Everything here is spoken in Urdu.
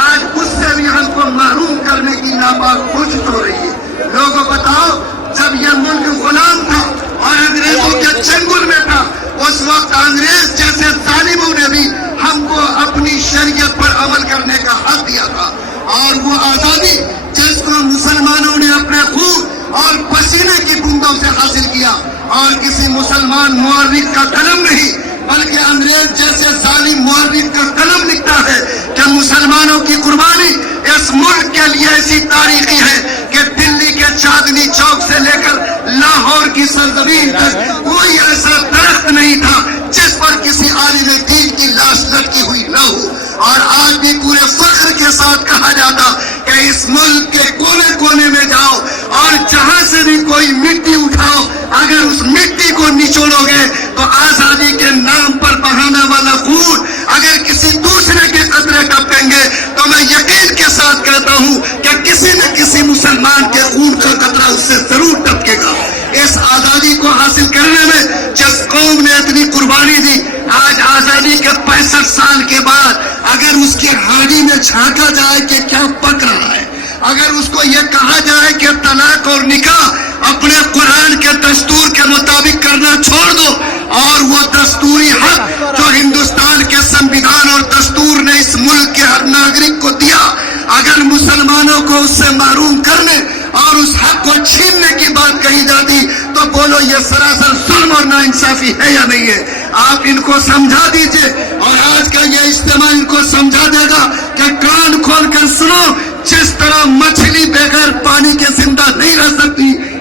آج اس سے بھی ہم کو محروم کرنے کی ناپاک کوشش ہو رہی ہے۔ لوگوں بتاؤ، جب یہ ملک غلام تھا اور انگریزوں کے چنگل میں تھا، اس وقت انگریز جیسے ظالموں نے بھی ہم کو اپنی شریعت پر عمل کرنے کا حق دیا تھا، اور وہ آزادی جس کو مسلمانوں نے اپنے خون اور پسینے کی بوندوں سے حاصل کیا، اور کسی مسلمان مورخ کا قلم نہیں بلکہ انگریز جیسے ظالم مورخ کا قلم لکھتا ہے کہ مسلمانوں کی قربانی اس ملک کے لیے ایسی تاریخی ہے کہ دلی کے چاندنی چوک سے لے کر لاہور کی سرزمین تک کوئی ایسا درخت نہیں تھا جس پر کسی عالم دین کی لاش لٹکی ہوئی نہ ہو۔ اور آج بھی پورے فخر کے ساتھ کہا جاتا کہ اس ملک کے کونے کونے میں جاؤ اور جہاں سے بھی کوئی مٹی اٹھاؤ، اگر اس مٹی کو نچوڑو گے تو آزادی کے نام پر بہانے والا خون اگر کسی دوسرے کے قطرے ٹپکیں گے تو میں یقین کے ساتھ کہتا ہوں کہ کسی نہ کسی مسلمان کے خون کا قطرہ اس سے ضرور ٹپکے گا۔ اس آزادی کو حاصل کرنے میں جس قوم نے اتنی قربانی دی، آج آزادی کے 65 سال کے بعد اگر اس کی ہاڑی میں جھانکا جائے کہ کیا پک رہا ہے، اگر اس کو یہ کہا جائے کہ طلاق اور نکاح اپنے قرآن کے دستور کے مطابق کرنا چھوڑ دو، اور وہ دستوری حق جو ہندوستان کے سنویدھان اور دستور نے اس ملک کے ہر ناگرک کو دیا، اگر مسلمانوں کو اس سے محروم کرنے اور اس حق کو چھیننے کی بات کہی جاتی تو بولو یہ سراسر ظلم اور ناانصافی ہے یا نہیں ہے؟ آپ ان کو سمجھا دیجئے، اور آج کا یہ اجتماع ان کو سمجھا دے گا کہ کان کھول کر سنو، جس طرح مچھلی بغیر پانی کے زندہ نہیں رہ سکتی،